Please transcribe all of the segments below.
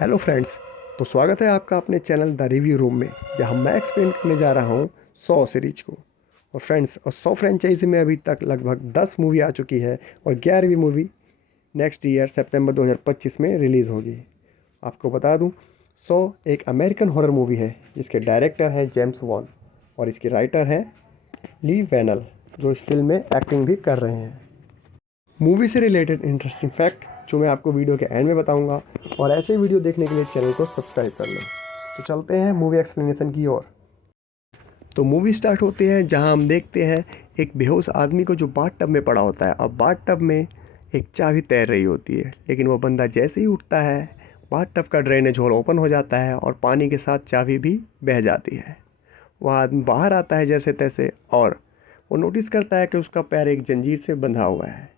Hello friends. तो स्वागत है आपका अपने चैनल द रिव्यू रूम में, जहां मैं एक्सप्लेन करने जा रहा हूं 100 सीरीज को। और फ्रेंड्स, और 100 फ्रेंचाइजी में अभी तक लगभग 10 मूवी आ चुकी है और 11वीं मूवी नेक्स्ट ईयर सितंबर 2025 में रिलीज़ होगी। आपको बता दूं, 100 एक अमेरिकन हॉरर मूवी है जिसके डायरेक्टर हैं जेम्स वॉन और इसके राइटर हैं ली वेनल, जो इस फिल्म में एक्टिंग भी कर रहे हैं। मूवी से रिलेटेड इंटरेस्टिंग फैक्ट जो मैं आपको वीडियो के एंड में बताऊंगा, और ऐसे ही वीडियो देखने के लिए चैनल को सब्सक्राइब कर लें। तो चलते हैं मूवी एक्सप्लेनेशन की ओर। तो मूवी स्टार्ट होती है जहां हम देखते हैं एक बेहोश आदमी को जो बाथ टब में पड़ा होता है, और बाथ टब में एक चाबी तैर रही होती है। लेकिन वो बंदा जैसे ही उठता है, बाथ टब का ड्रेनेज होल ओपन हो जाता है और पानी के साथ चाबी भी बह जाती है। वह आदमी बाहर आता है जैसे तैसे, और वो नोटिस करता है कि उसका पैर एक जंजीर से बंधा हुआ है।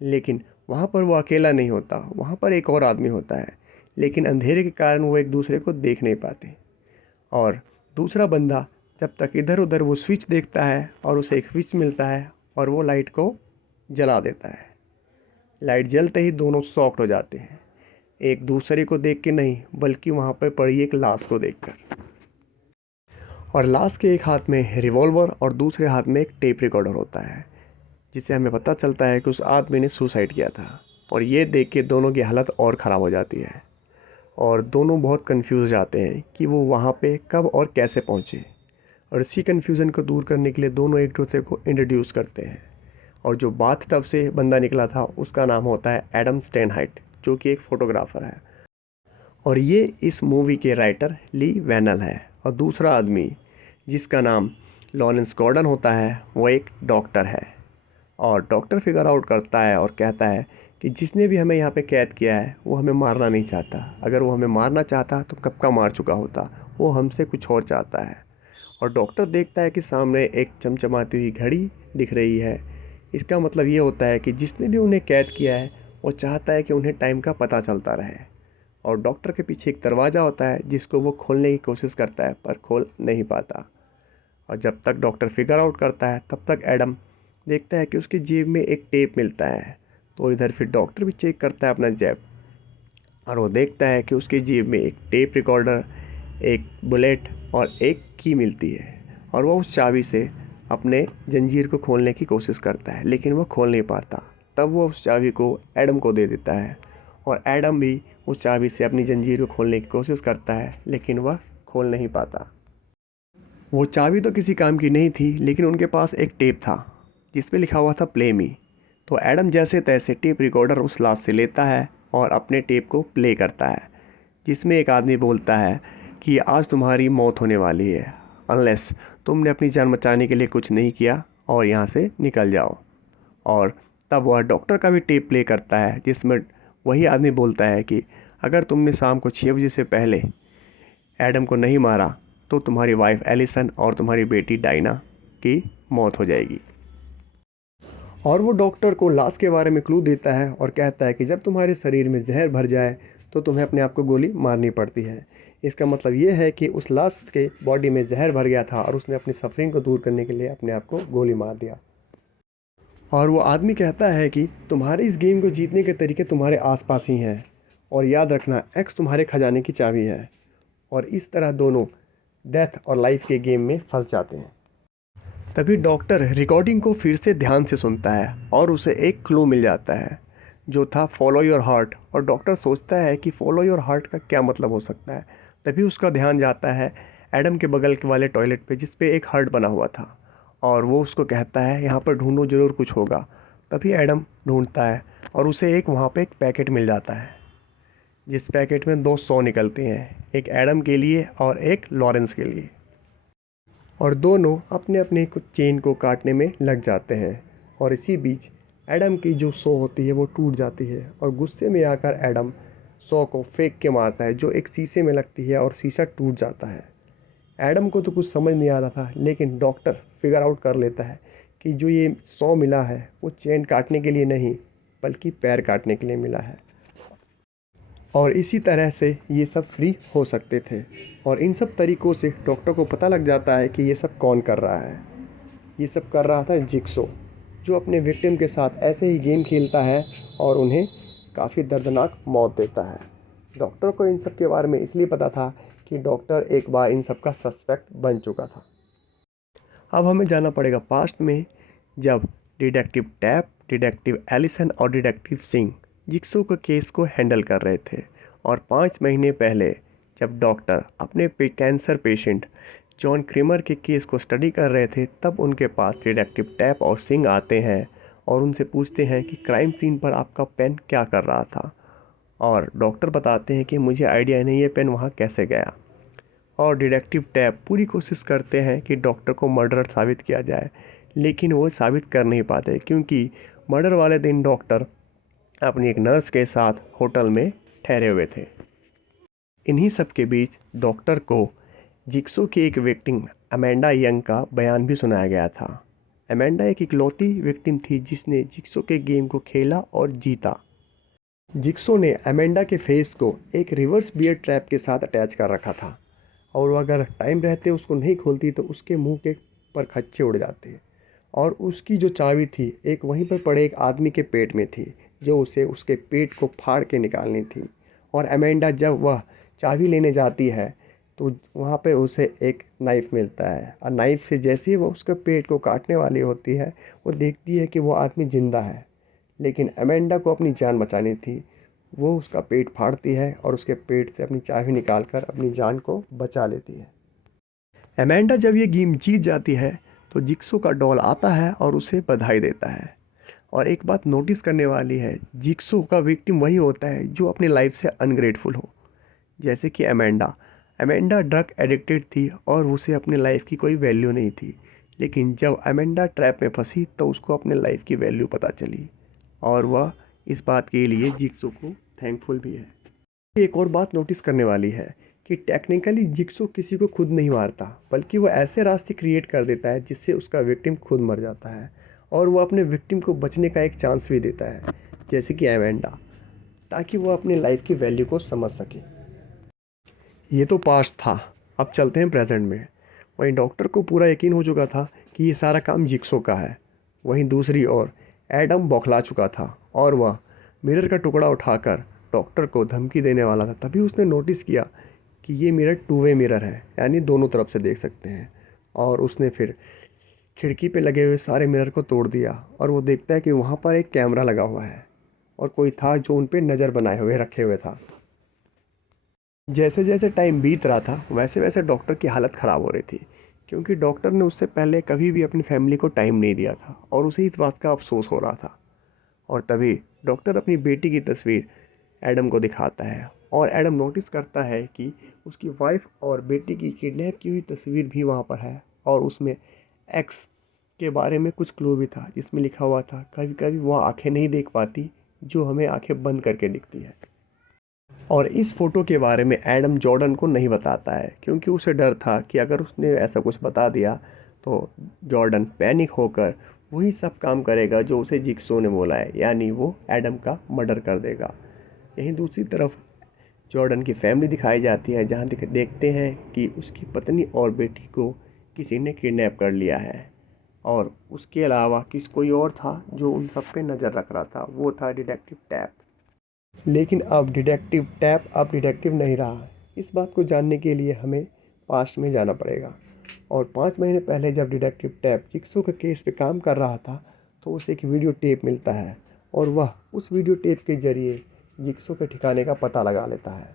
लेकिन वहाँ पर वो अकेला नहीं होता, वहाँ पर एक और आदमी होता है। लेकिन अंधेरे के कारण वो एक दूसरे को देख नहीं पाते। और दूसरा बंदा जब तक इधर उधर वो स्विच देखता है और उसे एक स्विच मिलता है और वो लाइट को जला देता है। लाइट जलते ही दोनों शॉक्ड हो जाते हैं, एक दूसरे को देख के नहीं बल्कि वहाँ पर पड़ी एक लाश को देखकर। और लाश के एक हाथ में रिवॉल्वर और दूसरे हाथ में एक टेप रिकॉर्डर होता है, जिससे हमें पता चलता है कि उस आदमी ने सुसाइड किया था। और ये देख के दोनों की हालत और ख़राब हो जाती है और दोनों बहुत कंफ्यूज जाते हैं कि वो वहाँ पे कब और कैसे पहुँचे। और इसी कन्फ्यूज़न को दूर करने के लिए दोनों एक दूसरे को इंट्रोड्यूस करते हैं। और जो बाथ टब से बंदा निकला था उसका नाम होता है एडम स्टेनहाइट, जो कि एक फ़ोटोग्राफ़र है। और ये इस मूवी के राइटर ली वेनल है। और दूसरा आदमी जिसका नाम लॉरेंस गॉर्डन होता है, वो एक डॉक्टर है। और डॉक्टर फिगर आउट करता है और कहता है कि जिसने भी हमें यहाँ पे कैद किया है वो हमें मारना नहीं चाहता। अगर वो हमें मारना चाहता तो कब का मार चुका होता। वो हमसे कुछ और चाहता है। और डॉक्टर देखता है कि सामने एक चमचमाती हुई घड़ी दिख रही है। इसका मतलब ये होता है कि जिसने भी उन्हें कैद किया है वो चाहता है कि उन्हें टाइम का पता चलता रहे। और डॉक्टर के पीछे एक दरवाज़ा होता है जिसको वो खोलने की कोशिश करता है पर खोल नहीं पाता। और जब तक डॉक्टर फिगर आउट करता है तब तक एडम देखता है कि उसकी जेब में एक टेप मिलता है। तो इधर फिर डॉक्टर भी चेक करता है अपना जेब, और वो देखता है कि उसकी जेब में एक टेप रिकॉर्डर, एक बुलेट और एक की मिलती है। और वो उस चाबी से अपने जंजीर को खोलने की कोशिश करता है, लेकिन वो खोल नहीं पाता। तब वो उस चाबी को एडम को दे देता है, और एडम भी उस चाबी से अपनी जंजीर को खोलने की कोशिश करता है, लेकिन वह खोल नहीं पाता। वो चाबी तो किसी काम की नहीं थी, लेकिन उनके पास एक टेप था जिस पे लिखा हुआ था प्ले मी। तो एडम जैसे तैसे टेप रिकॉर्डर उस लाश से लेता है और अपने टेप को प्ले करता है, जिसमें एक आदमी बोलता है कि आज तुम्हारी मौत होने वाली है अनलेस तुमने अपनी जान बचाने के लिए कुछ नहीं किया और यहाँ से निकल जाओ। और तब वह डॉक्टर का भी टेप प्ले करता है, जिसमें वही आदमी बोलता है कि अगर तुमने शाम को 6 बजे से पहले एडम को नहीं मारा तो तुम्हारी वाइफ एलिसन और तुम्हारी बेटी डायना की मौत हो जाएगी। और वो डॉक्टर को लाश के बारे में क्लू देता है और कहता है कि जब तुम्हारे शरीर में जहर भर जाए तो तुम्हें अपने आप को गोली मारनी पड़ती है। इसका मतलब ये है कि उस लाश के बॉडी में जहर भर गया था और उसने अपनी सफरिंग को दूर करने के लिए अपने आप को गोली मार दिया। और वो आदमी कहता है कि तुम्हारे इस गेम को जीतने के तरीके तुम्हारे आसपास ही हैं, और याद रखना एक्स तुम्हारे खजाने की चाबी है। और इस तरह दोनों डेथ और लाइफ के गेम में फंस जाते हैं। तभी डॉक्टर रिकॉर्डिंग को फिर से ध्यान से सुनता है और उसे एक क्लू मिल जाता है जो था फॉलो योर हार्ट। और डॉक्टर सोचता है कि फॉलो योर हार्ट का क्या मतलब हो सकता है। तभी उसका ध्यान जाता है एडम के बगल के वाले टॉयलेट पे, जिस पे एक हार्ट बना हुआ था। और वो उसको कहता है यहाँ पर ढूंढो, ज़रूर कुछ होगा। तभी एडम ढूंढता है और उसे एक वहाँ पे एक पैकेट मिल जाता है, जिस पैकेट में 200 निकलते हैं, एक एडम के लिए और एक लॉरेंस के लिए। और दोनों अपने अपने कुछ चेन को काटने में लग जाते हैं। और इसी बीच एडम की जो सौ होती है वो टूट जाती है, और गुस्से में आकर एडम सौ को फेंक के मारता है, जो एक शीशे में लगती है और शीशा टूट जाता है। एडम को तो कुछ समझ नहीं आ रहा था, लेकिन डॉक्टर फिगर आउट कर लेता है कि जो ये सौ मिला है वो चेन काटने के लिए नहीं बल्कि पैर काटने के लिए मिला है। और इसी तरह से ये सब फ्री हो सकते थे। और इन सब तरीक़ों से डॉक्टर को पता लग जाता है कि ये सब कौन कर रहा है। ये सब कर रहा था जिक्सो, जो अपने विक्टिम के साथ ऐसे ही गेम खेलता है और उन्हें काफ़ी दर्दनाक मौत देता है। डॉक्टर को इन सब के बारे में इसलिए पता था कि डॉक्टर एक बार इन सब का सस्पेक्ट बन चुका था। अब हमें जाना पड़ेगा पास्ट में, जब डिटेक्टिव टैप, डिटेक्टिव एलिसन और डिटेक्टिव सिंह जिक्सो के केस को हैंडल कर रहे थे। और 5 महीने पहले जब डॉक्टर अपने कैंसर पेशेंट जॉन क्रेमर के केस को स्टडी कर रहे थे, तब उनके पास डिटेक्टिव टैप और सिंह आते हैं और उनसे पूछते हैं कि क्राइम सीन पर आपका पेन क्या कर रहा था। और डॉक्टर बताते हैं कि मुझे आइडिया नहीं है पेन वहाँ कैसे गया। और डिटेक्टिव टैप पूरी कोशिश करते हैं कि डॉक्टर को मर्डर साबित किया जाए, लेकिन वो साबित कर नहीं पाते क्योंकि मर्डर वाले दिन डॉक्टर अपनी एक नर्स के साथ होटल में ठहरे हुए थे। इन्हीं सब के बीच डॉक्टर को जिक्सो की एक विक्टिम अमेंडा यंग का बयान भी सुनाया गया था। अमेंडा एक इकलौती विक्टिम थी जिसने जिक्सो के गेम को खेला और जीता। जिक्सो ने अमेंडा के फेस को एक रिवर्स बियर ट्रैप के साथ अटैच कर रखा था और वो अगर टाइम रहते उसको नहीं खोलती तो उसके मुंह के पर खच्चे उड़ जाते। और उसकी जो चाबी थी एक वहीं पर पड़े एक आदमी के पेट में थी जो उसे उसके पेट को फाड़ के निकालनी थी। और अमेंडा जब वह चाबी लेने जाती है तो वहाँ पे उसे एक नाइफ़ मिलता है और नाइफ़ से जैसे ही वो उसके पेट को काटने वाली होती है, वो देखती है कि वो आदमी ज़िंदा है। लेकिन अमेंडा को अपनी जान बचानी थी। वो उसका पेट फाड़ती है और उसके पेट से अपनी चाबी निकाल कर अपनी जान को बचा लेती है। अमेंडा जब ये गेम जीत जाती है तो जिक्सो का डॉल आता है और उसे बधाई देता है। और एक बात नोटिस करने वाली है, जिक्सो का विक्टिम वही होता है जो अपनी लाइफ से अनग्रेटफुल हो। जैसे कि अमेंडा ड्रग एडिक्टेड थी और उसे अपने लाइफ की कोई वैल्यू नहीं थी। लेकिन जब अमेंडा ट्रैप में फंसी तो उसको अपने लाइफ की वैल्यू पता चली और वह इस बात के लिए जिक्सो को थैंकफुल भी है। एक और बात नोटिस करने वाली है कि टेक्निकली जिक्सो किसी को खुद नहीं मारता, बल्कि वो ऐसे रास्ते क्रिएट कर देता है जिससे उसका विक्टिम खुद मर जाता है और वो अपने विक्टिम को बचने का एक चांस भी देता है, जैसे कि अमेंडा, ताकि वो अपनी लाइफ की वैल्यू को समझ सके। ये तो पास्ट था, अब चलते हैं प्रेजेंट में। वहीं डॉक्टर को पूरा यकीन हो चुका था कि ये सारा काम जिक्सो का है। वहीं दूसरी ओर एडम बौखला चुका था और वह मिरर का टुकड़ा उठाकर डॉक्टर को धमकी देने वाला था। तभी उसने नोटिस किया कि ये मिरर टू वे मिरर है, यानी दोनों तरफ से देख सकते हैं। और उसने फिर खिड़की पे लगे हुए सारे मिरर को तोड़ दिया और वो देखता है कि वहाँ पर एक कैमरा लगा हुआ है और कोई था जो उन पे नज़र बनाए हुए रखे हुए था। जैसे जैसे टाइम बीत रहा था वैसे वैसे डॉक्टर की हालत ख़राब हो रही थी, क्योंकि डॉक्टर ने उससे पहले कभी भी अपनी फैमिली को टाइम नहीं दिया था और उसे इस बात का अफसोस हो रहा था। और तभी डॉक्टर अपनी बेटी की तस्वीर एडम को दिखाता है और एडम नोटिस करता है कि उसकी वाइफ और बेटी की किडनैप की हुई तस्वीर भी वहाँ पर है और उसमें एक्स के बारे में कुछ क्लू भी था जिसमें लिखा हुआ था, कभी कभी वह आंखें नहीं देख पाती जो हमें आंखें बंद करके दिखती है। और इस फ़ोटो के बारे में एडम जॉर्डन को नहीं बताता है क्योंकि उसे डर था कि अगर उसने ऐसा कुछ बता दिया तो जॉर्डन पैनिक होकर वही सब काम करेगा जो उसे जिक्सो ने बोला है, यानी वो एडम का मर्डर कर देगा। यहीं दूसरी तरफ जॉर्डन की फैमिली दिखाई जाती है जहाँ देखते हैं कि उसकी पत्नी और बेटी को किसी ने किडनैप कर लिया है और उसके अलावा कोई और था जो उन सब पे नज़र रख रहा था, वो था डिटेक्टिव टैप। लेकिन अब डिटेक्टिव टैप अब डिटेक्टिव नहीं रहा। इस बात को जानने के लिए हमें पास्ट में जाना पड़ेगा। और 5 महीने पहले जब डिटेक्टिव टैप जिक्सो के केस पे काम कर रहा था तो उसे एक वीडियो टेप मिलता है और वह उस वीडियो टेप के ज़रिए जिक्सो के ठिकाने का पता लगा लेता है।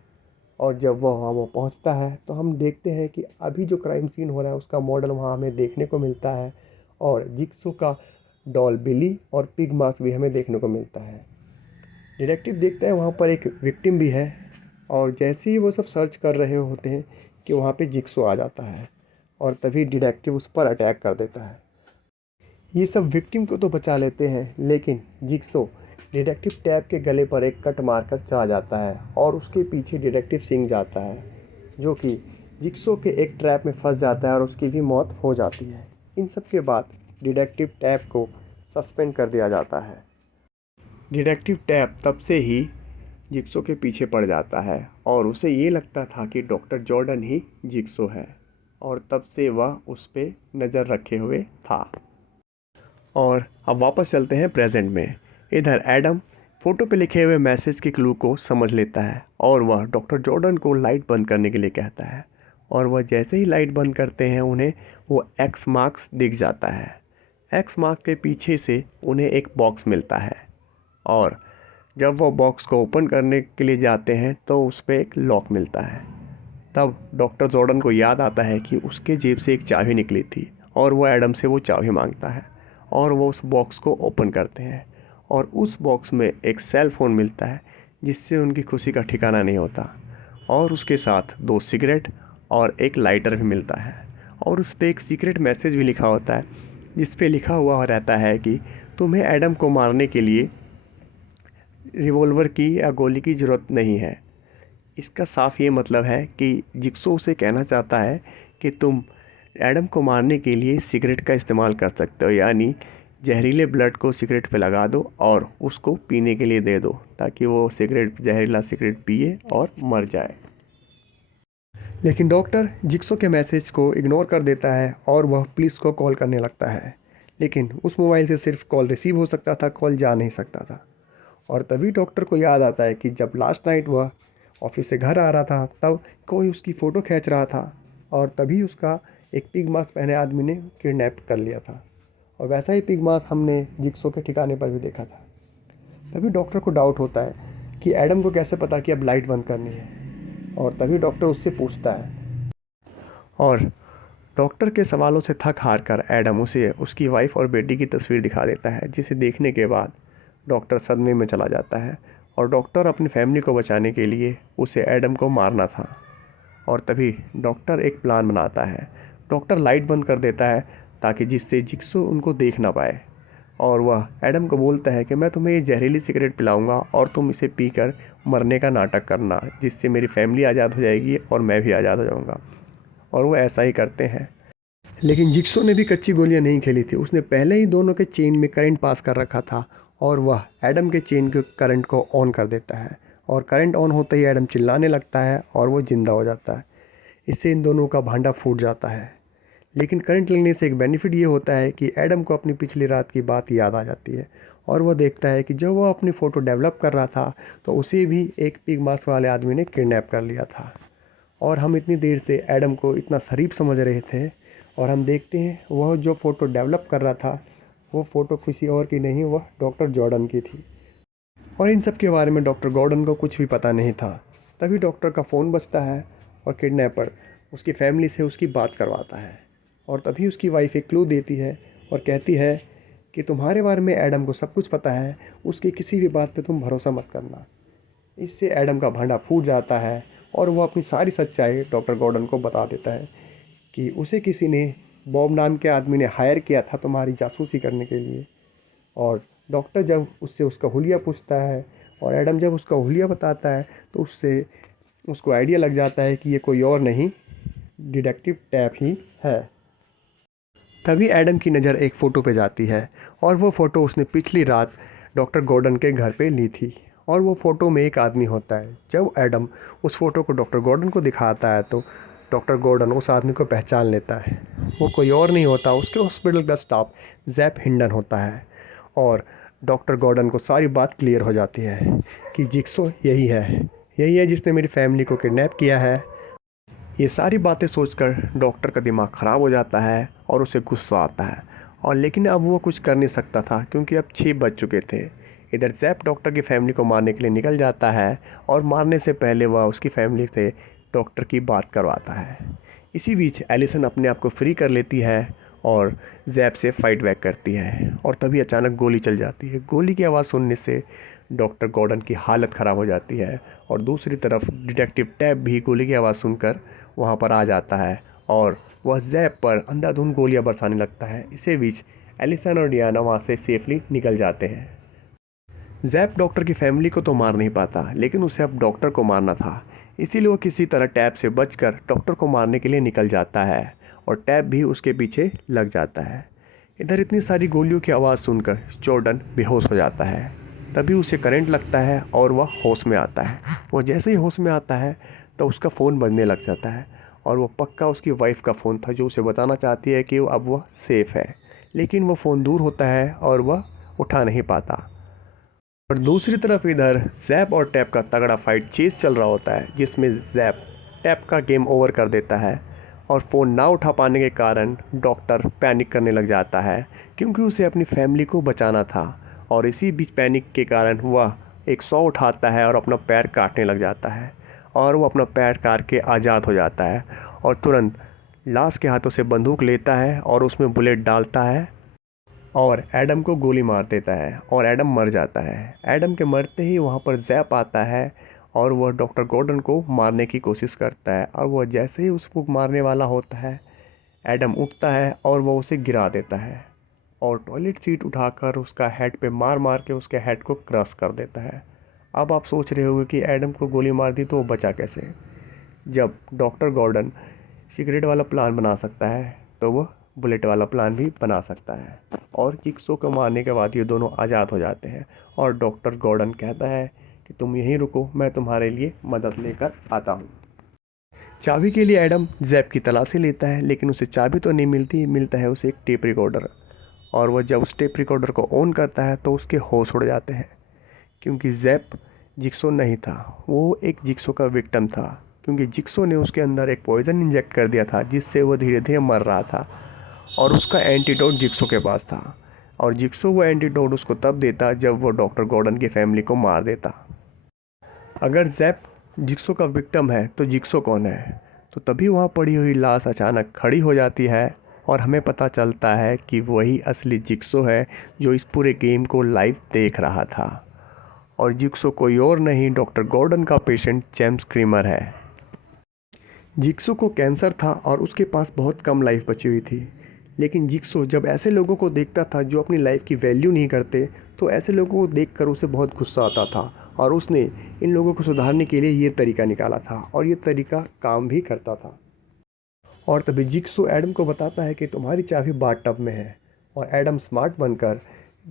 और जब वह वहाँ वो पहुँचता है तो हम देखते हैं कि अभी जो क्राइम सीन हो रहा है उसका मॉडल वहाँ हमें देखने को मिलता है और जिक्सो का डॉल बिली और पिग मास्क भी हमें देखने को मिलता है। डिटेक्टिव देखता है वहाँ पर एक विक्टिम भी है और जैसे ही वो सब सर्च कर रहे होते हैं कि वहाँ पे जिक्सो आ जाता है और तभी डिटेक्टिव उस पर अटैक कर देता है। ये सब विक्टिम को तो बचा लेते हैं, लेकिन जिक्सो डिटेक्टिव टैप के गले पर एक कट मारकर चला जाता है और उसके पीछे डिटेक्टिव सिंह जाता है जो कि जिक्सो के एक ट्रैप में फंस जाता है और उसकी भी मौत हो जाती है। इन सब के बाद डिटेक्टिव टैप को सस्पेंड कर दिया जाता है। डिटेक्टिव टैप तब से ही जिक्सो के पीछे पड़ जाता है और उसे ये लगता था कि डॉक्टर जॉर्डन ही जिक्सो है और तब से वह उस पर नज़र रखे हुए था। और अब वापस चलते हैं प्रेजेंट में। इधर एडम फ़ोटो पे लिखे हुए मैसेज के क्लू को समझ लेता है और वह डॉक्टर जॉर्डन को लाइट बंद करने के लिए कहता है। और वह जैसे ही लाइट बंद करते हैं उन्हें वो एक्स मार्क्स दिख जाता है। एक्स मार्क के पीछे से उन्हें एक बॉक्स मिलता है और जब वो बॉक्स को ओपन करने के लिए जाते हैं तो उस पर एक लॉक मिलता है। तब डॉक्टर जॉर्डन को याद आता है कि उसके जेब से एक चाबी निकली थी और वो एडम से वो चाबी मांगता है और वो उस बॉक्स को ओपन करते हैं और उस बॉक्स में एक सेल फ़ोन मिलता है जिससे उनकी खुशी का ठिकाना नहीं होता। और उसके साथ 2 सिगरेट और एक लाइटर भी मिलता है और उस पर एक सीक्रेट मैसेज भी लिखा होता है जिस पे लिखा हुआ रहता है कि तुम्हें एडम को मारने के लिए रिवॉल्वर की या गोली की ज़रूरत नहीं है। इसका साफ ये मतलब है कि जिक्सो उसे कहना चाहता है कि तुम एडम को मारने के लिए सिगरेट का इस्तेमाल कर सकते हो, यानी जहरीले ब्लड को सिगरेट पे लगा दो और उसको पीने के लिए दे दो ताकि वो जहरीला सिगरेट पिए और मर जाए। लेकिन डॉक्टर जिक्सो के मैसेज को इग्नोर कर देता है और वह पुलिस को कॉल करने लगता है। लेकिन उस मोबाइल से सिर्फ कॉल रिसीव हो सकता था, कॉल जा नहीं सकता था। और तभी डॉक्टर को याद आता है कि जब लास्ट नाइट वह ऑफिस से घर आ रहा था तब कोई उसकी फ़ोटो खींच रहा था और तभी उसका एक पिग मास्क पहने आदमी ने किडनैप कर लिया था। और वैसा ही पिग मास्क हमने जिक्सो के ठिकाने पर भी देखा था। तभी डॉक्टर को डाउट होता है कि एडम को कैसे पता कि अब लाइट बंद करनी है। और तभी डॉक्टर उससे पूछता है और डॉक्टर के सवालों से थक हार कर एडम उसे उसकी वाइफ और बेटी की तस्वीर दिखा देता है, जिसे देखने के बाद डॉक्टर सदमे में चला जाता है। और डॉक्टर अपनी फैमिली को बचाने के लिए उसे एडम को मारना था। और तभी डॉक्टर एक प्लान बनाता है। डॉक्टर लाइट बंद कर देता है ताकि जिससे जिक्सो उनको देख ना पाए। और वह एडम को बोलता है कि मैं तुम्हें ये जहरीली सिगरेट पिलाऊंगा और तुम इसे पीकर मरने का नाटक करना, जिससे मेरी फैमिली आज़ाद हो जाएगी और मैं भी आज़ाद हो जाऊंगा। और वो ऐसा ही करते हैं। लेकिन जिक्सो ने भी कच्ची गोलियां नहीं खेली थी। उसने पहले ही दोनों के चेन में करंट पास कर रखा था और वह एडम के चेन के करंट को ऑन कर देता है। और करंट ऑन होते ही एडम चिल्लाने लगता है और वो ज़िंदा हो जाता है। इससे इन दोनों का भांडा फूट जाता है। लेकिन करंट लगने से एक बेनिफिट ये होता है कि एडम को अपनी पिछली रात की बात याद आ जाती है और वह देखता है कि जब वह अपनी फ़ोटो डेवलप कर रहा था तो उसे भी एक पिग मास्क वाले आदमी ने किडनैप कर लिया था। और हम इतनी देर से एडम को इतना शरीफ समझ रहे थे और हम देखते हैं वह जो फ़ोटो डेवलप कर रहा था वो फ़ोटो किसी और की नहीं, वह डॉक्टर जॉर्डन की थी। और इन सब के बारे में डॉक्टर गॉर्डन को कुछ भी पता नहीं था। तभी डॉक्टर का फ़ोन बजता है और किडनैपर उसकी फैमिली से उसकी बात करवाता है। और तभी उसकी वाइफ एक क्लू देती है और कहती है कि तुम्हारे बारे में एडम को सब कुछ पता है, उसकी किसी भी बात पे तुम भरोसा मत करना। इससे एडम का भांडा फूट जाता है और वो अपनी सारी सच्चाई डॉक्टर गॉर्डन को बता देता है कि उसे किसी ने, बॉब नाम के आदमी ने हायर किया था तुम्हारी जासूसी करने के लिए। और डॉक्टर जब उससे उसका हुलिया पूछता है और एडम जब उसका हुलिया बताता है तो उससे उसको आइडिया लग जाता है कि ये कोई और नहीं, डिटेक्टिव टैप ही है। तभी एडम की नज़र एक फ़ोटो पे जाती है और वो फ़ोटो उसने पिछली रात डॉक्टर गॉर्डन के घर पे ली थी और वो फ़ोटो में एक आदमी होता है। जब एडम उस फ़ोटो को डॉक्टर गॉर्डन को दिखाता है तो डॉक्टर गॉर्डन उस आदमी को पहचान लेता है। वो कोई और नहीं होता, उसके हॉस्पिटल का स्टाफ जैप हिंडन होता है। और डॉक्टर गॉर्डन को सारी बात क्लियर हो जाती है कि जिक्सो यही है जिसने मेरी फैमिली को किडनैप किया है। ये सारी बातें सोचकर डॉक्टर का दिमाग ख़राब हो जाता है और उसे गुस्सा आता है। और लेकिन अब वो कुछ कर नहीं सकता था क्योंकि अब 6 बज चुके थे। इधर जैप डॉक्टर की फैमिली को मारने के लिए निकल जाता है और मारने से पहले वह उसकी फैमिली से डॉक्टर की बात करवाता है। इसी बीच एलिसन अपने आप को फ्री कर लेती है और जैप से फाइट बैक करती है और तभी अचानक गोली चल जाती है। गोली की आवाज़ सुनने से डॉक्टर गॉर्डन की हालत ख़राब हो जाती है और दूसरी तरफ डिटेक्टिव टैब भी गोली की आवाज़ सुनकर वहाँ पर आ जाता है और वह जैप पर अंधाधुंध गोलियां बरसाने लगता है। इसी बीच एलिसन और डियाना वहाँ से सेफली निकल जाते हैं। जैप डॉक्टर की फैमिली को तो मार नहीं पाता लेकिन उसे अब डॉक्टर को मारना था, इसीलिए वो किसी तरह टैब से बचकर डॉक्टर को मारने के लिए निकल जाता है और टैब भी उसके पीछे लग जाता है। इधर इतनी सारी गोलियों की आवाज़ सुनकर जॉर्डन बेहोश हो जाता है। तभी उसे करंट लगता है और वह होश में आता है। वो जैसे ही होश में आता है तो उसका फ़ोन बजने लग जाता है और वो पक्का उसकी वाइफ का फ़ोन था जो उसे बताना चाहती है कि अब वह सेफ़ है। लेकिन वो फ़ोन दूर होता है और वह उठा नहीं पाता। और दूसरी तरफ इधर जैप और टैप का तगड़ा फाइट चेस चल रहा होता है, जिसमें जैप टैप का गेम ओवर कर देता है और फ़ोन ना उठा पाने के कारण डॉक्टर पैनिक करने लग जाता है, क्योंकि उसे अपनी फैमिली को बचाना था। और इसी बीच पैनिक के कारण वह एक सौ उठाता है और अपना पैर काटने लग जाता है, और वो अपना पैर काट के आज़ाद हो जाता है और तुरंत लाश के हाथों से बंदूक लेता है और उसमें बुलेट डालता है और एडम को गोली मार देता है और एडम मर जाता है। एडम के मरते ही वहाँ पर जैप आता है और वह डॉक्टर गॉर्डन को मारने की कोशिश करता है, और वह जैसे ही उसको मारने वाला होता है, एडम उठता है और वह उसे गिरा देता है और टॉयलेट सीट उठाकर उसका हेड पे मार मार के उसके हेड को क्रश कर देता है। अब आप सोच रहे होंगे कि एडम को गोली मार दी तो वो बचा कैसे। जब डॉक्टर गॉर्डन सिगरेट वाला प्लान बना सकता है तो वह बुलेट वाला प्लान भी बना सकता है, और जिक्सो को मारने के बाद ये दोनों आज़ाद हो जाते हैं। और डॉक्टर गॉर्डन कहता है कि तुम यहीं रुको, मैं तुम्हारे लिए मदद लेकर आता हूँ। चाबी के लिए एडम जैप की तलाशी लेता है, लेकिन उसे चाबी तो नहीं मिलती, मिलता है उसे एक टेप रिकॉर्डर। और वह जब उस टेप रिकॉर्डर को ऑन करता है तो उसके होश उड़ जाते हैं, क्योंकि जैप जिक्सो नहीं था, वो एक जिक्सो का विक्टिम था, क्योंकि जिक्सो ने उसके अंदर एक पॉइज़न इंजेक्ट कर दिया था जिससे वो धीरे धीरे मर रहा था, और उसका एंटीडोट जिक्सो के पास था। और जिक्सो वो एंटीडोट उसको तब देता जब वो डॉक्टर गॉर्डन की फैमिली को मार देता। अगर जैप जिक्सो का विक्टिम है तो जिक्सो कौन है? तो तभी वहाँ पड़ी हुई लाश अचानक खड़ी हो जाती है और हमें पता चलता है कि वही असली जिक्सो है जो इस पूरे गेम को लाइव देख रहा था। और जिक्सो कोई और नहीं, डॉक्टर गॉर्डन का पेशेंट जेम्स क्रीमर है। जिक्सो को कैंसर था और उसके पास बहुत कम लाइफ बची हुई थी, लेकिन जिक्सो जब ऐसे लोगों को देखता था जो अपनी लाइफ की वैल्यू नहीं करते, तो ऐसे लोगों को देखकर उसे बहुत गुस्सा आता था, और उसने इन लोगों को सुधारने के लिए ये तरीका निकाला था, और ये तरीका काम भी करता था। और तभी जिक्सो एडम को बताता है कि तुम्हारी चाबी बाथटब में है, और एडम स्मार्ट बनकर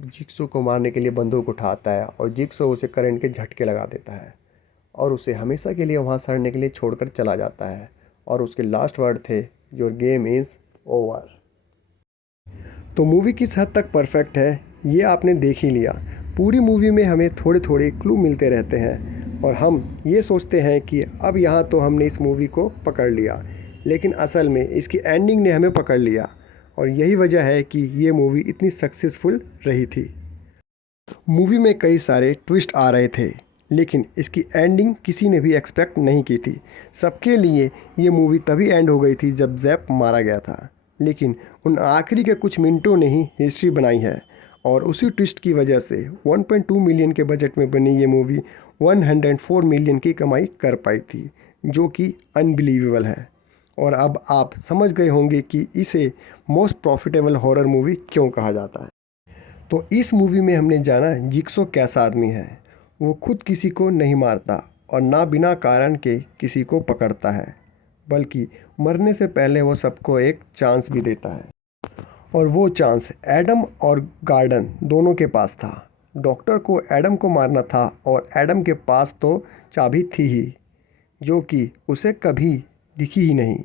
जिक्सो को मारने के लिए बंदूक उठाता है और जिक्सो उसे करंट के झटके लगा देता है और उसे हमेशा के लिए वहाँ सड़ने के लिए छोड़कर चला जाता है। और उसके लास्ट वर्ड थे, योर गेम इज़ ओवर। तो मूवी किस हद तक परफेक्ट है ये आपने देख ही लिया। पूरी मूवी में हमें थोड़े थोड़े क्लू मिलते रहते हैं और हम ये सोचते हैं कि अब यहाँ तो हमने इस मूवी को पकड़ लिया, लेकिन असल में इसकी एंडिंग ने हमें पकड़ लिया, और यही वजह है कि ये मूवी इतनी सक्सेसफुल रही थी। मूवी में कई सारे ट्विस्ट आ रहे थे, लेकिन इसकी एंडिंग किसी ने भी एक्सपेक्ट नहीं की थी। सबके लिए ये मूवी तभी एंड हो गई थी जब जैप मारा गया था, लेकिन उन आखिरी के कुछ मिनटों ने ही हिस्ट्री बनाई है, और उसी ट्विस्ट की वजह से 1.2 मिलियन के बजट में बनी ये मूवी 104 मिलियन की कमाई कर पाई थी, जो कि अनबिलीवेबल है। और अब आप समझ गए होंगे कि इसे मोस्ट प्रॉफिटेबल हॉरर मूवी क्यों कहा जाता है। तो इस मूवी में हमने जाना जिक्सो कैसा आदमी है। वो खुद किसी को नहीं मारता और ना बिना कारण के किसी को पकड़ता है, बल्कि मरने से पहले वो सबको एक चांस भी देता है। और वो चांस एडम और गार्डन दोनों के पास था। डॉक्टर को एडम को मारना था और एडम के पास तो चाबी थी ही, जो कि उसे कभी दिखी ही नहीं।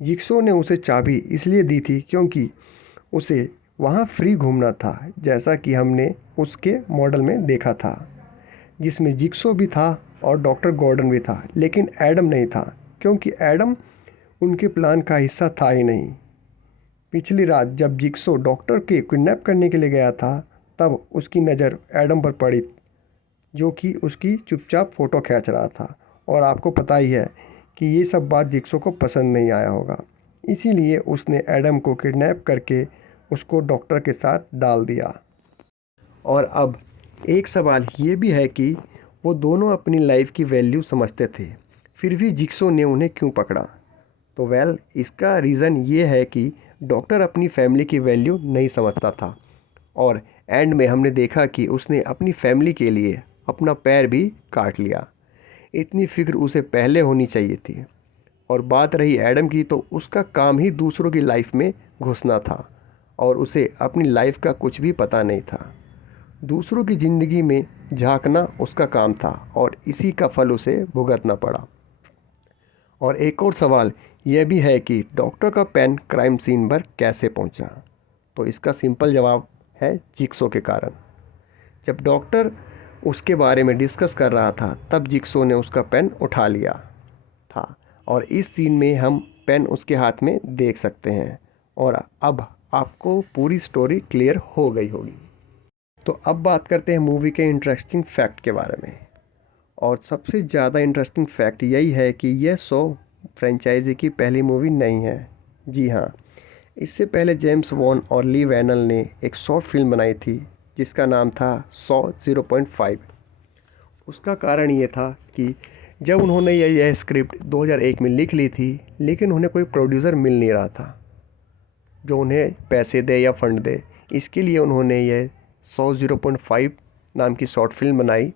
जिक्सो ने उसे चाबी इसलिए दी थी क्योंकि उसे वहाँ फ्री घूमना था, जैसा कि हमने उसके मॉडल में देखा था, जिसमें जिक्सो भी था और डॉक्टर गॉर्डन भी था, लेकिन एडम नहीं था, क्योंकि एडम उनके प्लान का हिस्सा था ही नहीं। पिछली रात जब जिक्सो डॉक्टर के किडनैप करने के लिए गया था, तब उसकी नज़र एडम पर पड़ी, जो कि उसकी चुपचाप फ़ोटो खींच रहा था। और आपको पता ही है कि ये सब बात जिक्सो को पसंद नहीं आया होगा, इसीलिए उसने एडम को किडनैप करके उसको डॉक्टर के साथ डाल दिया। और अब एक सवाल ये भी है कि वो दोनों अपनी लाइफ की वैल्यू समझते थे, फिर भी जिक्सो ने उन्हें क्यों पकड़ा? तो इसका रीज़न ये है कि डॉक्टर अपनी फैमिली की वैल्यू नहीं समझता था, और एंड में हमने देखा कि उसने अपनी फैमिली के लिए अपना पैर भी काट लिया। इतनी फिक्र उसे पहले होनी चाहिए थी। और बात रही एडम की, तो उसका काम ही दूसरों की लाइफ में घुसना था, और उसे अपनी लाइफ का कुछ भी पता नहीं था। दूसरों की ज़िंदगी में झांकना उसका काम था, और इसी का फल उसे भुगतना पड़ा। और एक और सवाल यह भी है कि डॉक्टर का पेन क्राइम सीन पर कैसे पहुंचा? तो इसका सिंपल जवाब है जिक्सो के कारण। जब डॉक्टर उसके बारे में डिस्कस कर रहा था, तब जिक्सो ने उसका पेन उठा लिया था और इस सीन में हम पेन उसके हाथ में देख सकते हैं। और अब आपको पूरी स्टोरी क्लियर हो गई होगी। तो अब बात करते हैं मूवी के इंटरेस्टिंग फैक्ट के बारे में। और सबसे ज़्यादा इंटरेस्टिंग फैक्ट यही है कि यह सॉ फ्रेंचाइजी की पहली मूवी नहीं है। जी हाँ, इससे पहले जेम्स वॉन और ली वैनल ने एक शॉर्ट फिल्म बनाई थी जिसका नाम था सॉ 0.5। उसका कारण ये था कि जब उन्होंने यह स्क्रिप्ट 2001 में लिख ली थी, लेकिन उन्हें कोई प्रोड्यूसर मिल नहीं रहा था जो उन्हें पैसे दे या फंड दे। इसके लिए उन्होंने यह सॉ 0.5 नाम की शॉर्ट फिल्म बनाई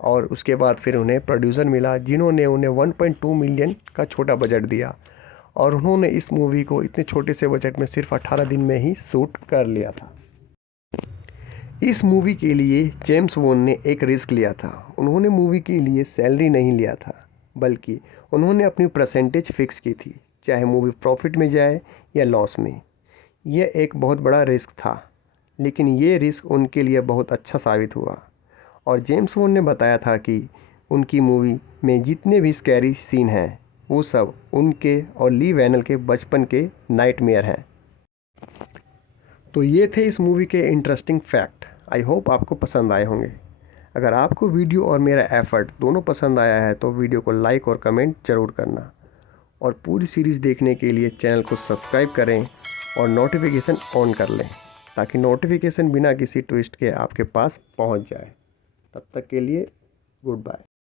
और उसके बाद फिर उन्हें प्रोड्यूसर मिला जिन्होंने उन्हें 1.2 मिलियन का छोटा बजट दिया और उन्होंने इस मूवी को इतने छोटे से बजट में सिर्फ 18 दिन में ही शूट कर लिया था। इस मूवी के लिए जेम्स वॉन ने एक रिस्क लिया था। उन्होंने मूवी के लिए सैलरी नहीं लिया था, बल्कि उन्होंने अपनी परसेंटेज फिक्स की थी, चाहे मूवी प्रॉफिट में जाए या लॉस में। यह एक बहुत बड़ा रिस्क था, लेकिन ये रिस्क उनके लिए बहुत अच्छा साबित हुआ। और जेम्स वॉन ने बताया था कि उनकी मूवी में जितने भी स्कैरी सीन हैं वो सब उनके और ली वैनल के बचपन के नाइटमेयर हैं। तो ये थे इस मूवी के इंटरेस्टिंग फैक्ट। आई होप आपको पसंद आए होंगे। अगर आपको वीडियो और मेरा एफर्ट दोनों पसंद आया है तो वीडियो को लाइक और कमेंट ज़रूर करना। और पूरी सीरीज़ देखने के लिए चैनल को सब्सक्राइब करें और नोटिफिकेशन ऑन कर लें ताकि नोटिफिकेशन बिना किसी ट्विस्ट के आपके पास पहुंच जाए। तब तक के लिए गुड बाय।